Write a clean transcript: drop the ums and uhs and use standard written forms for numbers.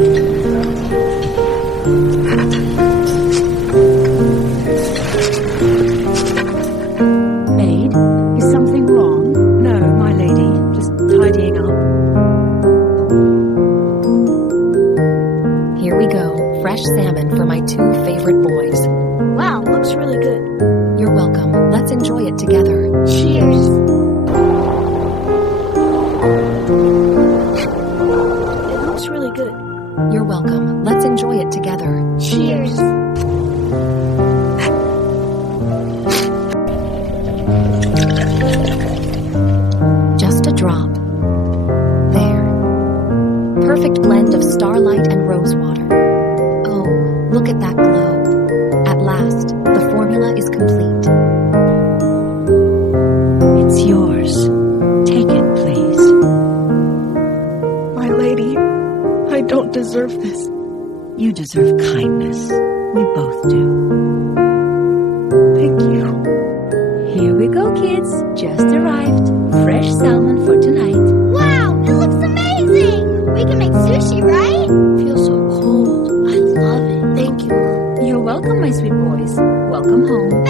Maid, is something wrong? No, my lady, just tidying up. Here we go. Fresh salmon for my two favorite boys. Wow, looks really good. You're welcome. Let's enjoy it together. Cheers. It looks really good. You're welcome. Let's enjoy it together. Cheers. Just a drop. There. Perfect blend of starlight and rosewater. Oh, look at that glow. At last, the formula is complete. It's yours. Take it, please. My lady, I don't deserve this. You deserve kindness. We both do. Thank you. Here we go, kids. Just arrived. Fresh salmon for tonight. Wow, it looks amazing. We can make sushi, right? Feels so cold. I love it. Thank you, Mom. You're welcome, my sweet boys. Welcome home.